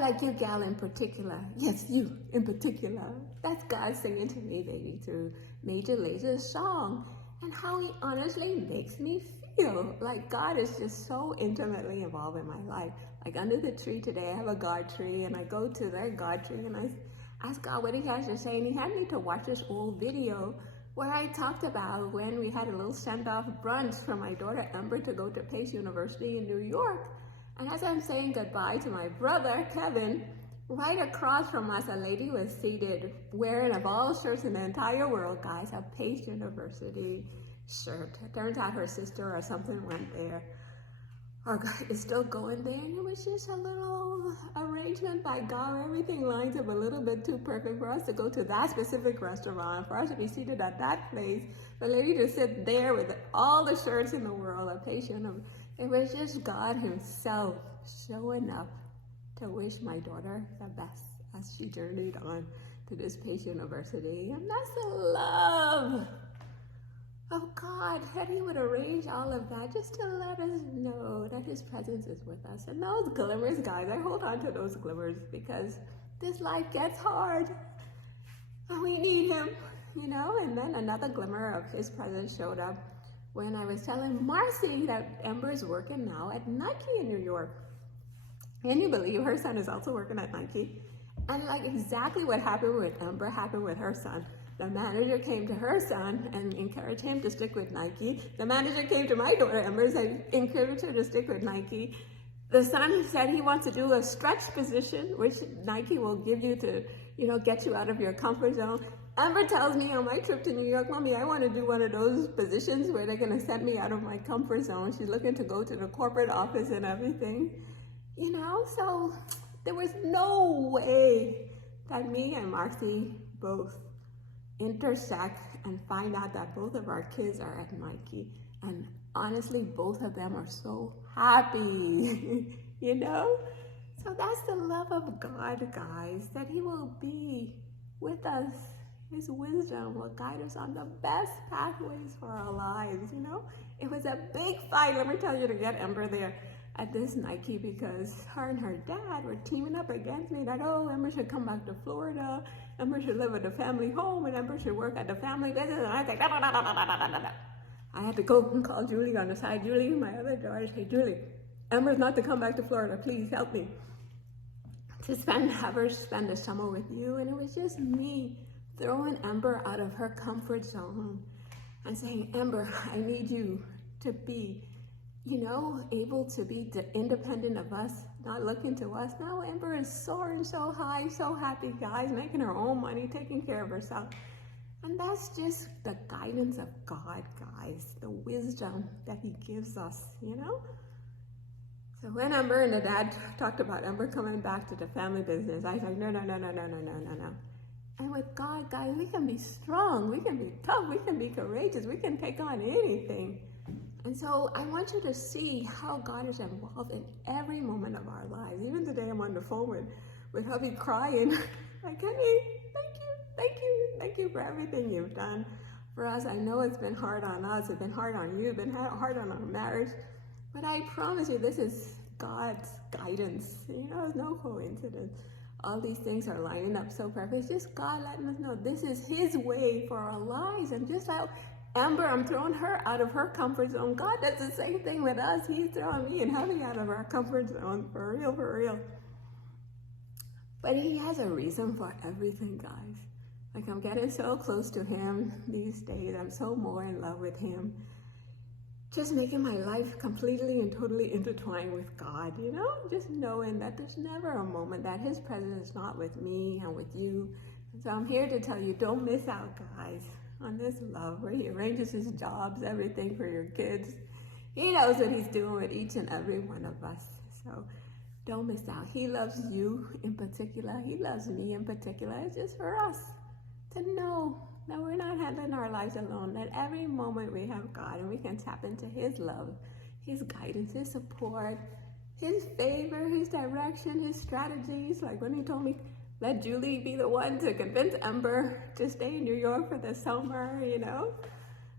like you, gal, in particular. Yes, you in particular. That's God singing to me, baby, through Major Laser's song, and how he honestly makes me feel. Like God is just so intimately involved in my life. Like under the tree today, I have a God tree, and I go to their God tree, and I ask God what he has to say, and he had me to watch this old video where I talked about when we had a little send-off brunch for my daughter Ember to go to Pace University in New York. And as I'm saying goodbye to my brother, Kevin, right across from us, a lady was seated wearing, of all shirts in the entire world, guys, a Pace University shirt. It turns out her sister or something went there, or is still going there, and it was just a little arrangement by God where everything lines up a little bit too perfect for us to go to that specific restaurant, for us to be seated at that place, the lady to sit there with all the shirts in the world, a patient of. It was just God himself showing up to wish my daughter the best as she journeyed on to this Pace University. And that's the love of God, that he would arrange all of that just to let us know that his presence is with us. And those glimmers, guys, I hold on to those glimmers because this life gets hard and we need him, you know? And then another glimmer of his presence showed up when I was telling Marcy that Ember is working now at Nike in New York. Can you believe her son is also working at Nike? And like exactly what happened with Ember happened with her son. The manager came to her son and encouraged him to stick with Nike. The manager came to my daughter Ember and encouraged her to stick with Nike. The son said he wants to do a stretch position, which Nike will give you to, you know, get you out of your comfort zone. Ember tells me on my trip to New York, Mommy, I want to do one of those positions where they're going to send me out of my comfort zone. She's looking to go to the corporate office and everything, you know? So there was no way that me and Marcy both intersect and find out that both of our kids are at Nike. And honestly, both of them are so happy, you know? So that's the love of God, guys, that he will be with us. His wisdom will guide us on the best pathways for our lives, you know? It was a big fight, let me tell you, to get Ember there at this Nike because her and her dad were teaming up against me that, oh, Ember should come back to Florida, Ember should live at the family home, and Ember should work at the family business. And I was like, I had to go and call Julie on the side. Julie, my other daughter, hey, Julie, Ember's not to come back to Florida. Please help me to have her spend the summer with you. And it was just me throwing Ember out of her comfort zone and saying, Ember, I need you to be, you know, able to be independent of us, not looking to us. Now Ember is soaring so high, so happy, guys, making her own money, taking care of herself. And that's just the guidance of God, guys, the wisdom that he gives us, you know? So when Ember and the dad talked about Ember coming back to the family business, I was like, no. And with God, guys, we can be strong, we can be tough, we can be courageous, we can take on anything. And so I want you to see how God is involved in every moment of our lives. Even today I'm on the phone with hubby crying, like, honey, thank you for everything you've done for us. I know it's been hard on us, it's been hard on you, it's been hard on our marriage, but I promise you this is God's guidance. You know, it's no coincidence. All these things are lining up so perfect. It's just God letting us know this is his way for our lives. And just like Ember, I'm throwing her out of her comfort zone. God does the same thing with us. He's throwing me and Hubby out of our comfort zone, for real, for real. But he has a reason for everything, guys. Like, I'm getting so close to him these days. I'm so more in love with him. Just making my life completely and totally intertwined with God, you know? Just knowing that there's never a moment that his presence is not with me and with you. And so I'm here to tell you, don't miss out, guys, on this love where he arranges his jobs, everything for your kids. He knows what he's doing with each and every one of us. So don't miss out. He loves you in particular. He loves me in particular. It's just for us to know that we're not handling our lives alone, that every moment we have God and we can tap into his love, his guidance, his support, his favor, his direction, his strategies. Like when he told me, let Julie be the one to convince Ember to stay in New York for the summer, you know?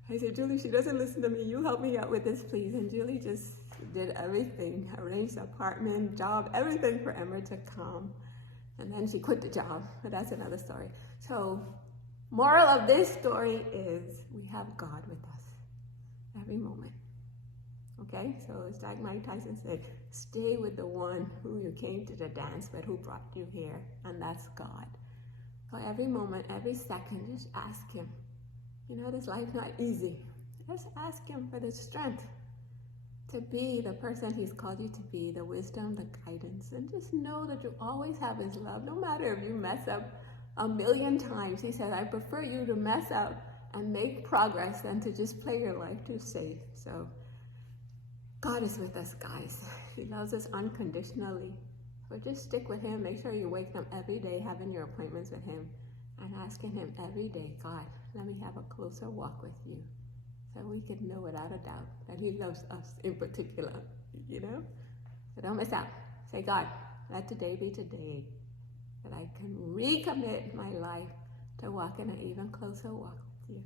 I said, Julie, she doesn't listen to me. You help me out with this, please. And Julie just did everything, arranged apartment, job, everything for Emma to come. And then she quit the job, but that's another story. So, moral of this story is we have God with us every moment. Okay, so it's like Mike Tyson said, stay with the one who you came to the dance with, who brought you here, and that's God. So every moment, every second, just ask him. You know, this life's not easy. Just ask him for the strength to be the person he's called you to be, the wisdom, the guidance, and just know that you always have his love, no matter if you mess up 1,000,000 times. He said, I prefer you to mess up and make progress than to just play your life too safe. So God is with us, guys. He loves us unconditionally. So just stick with him. Make sure you wake up every day having your appointments with him and asking him every day, God, let me have a closer walk with you, so we can know without a doubt that he loves us in particular, you know? So don't miss out. Say, God, let today be today that I can recommit my life to walk in an even closer walk with you.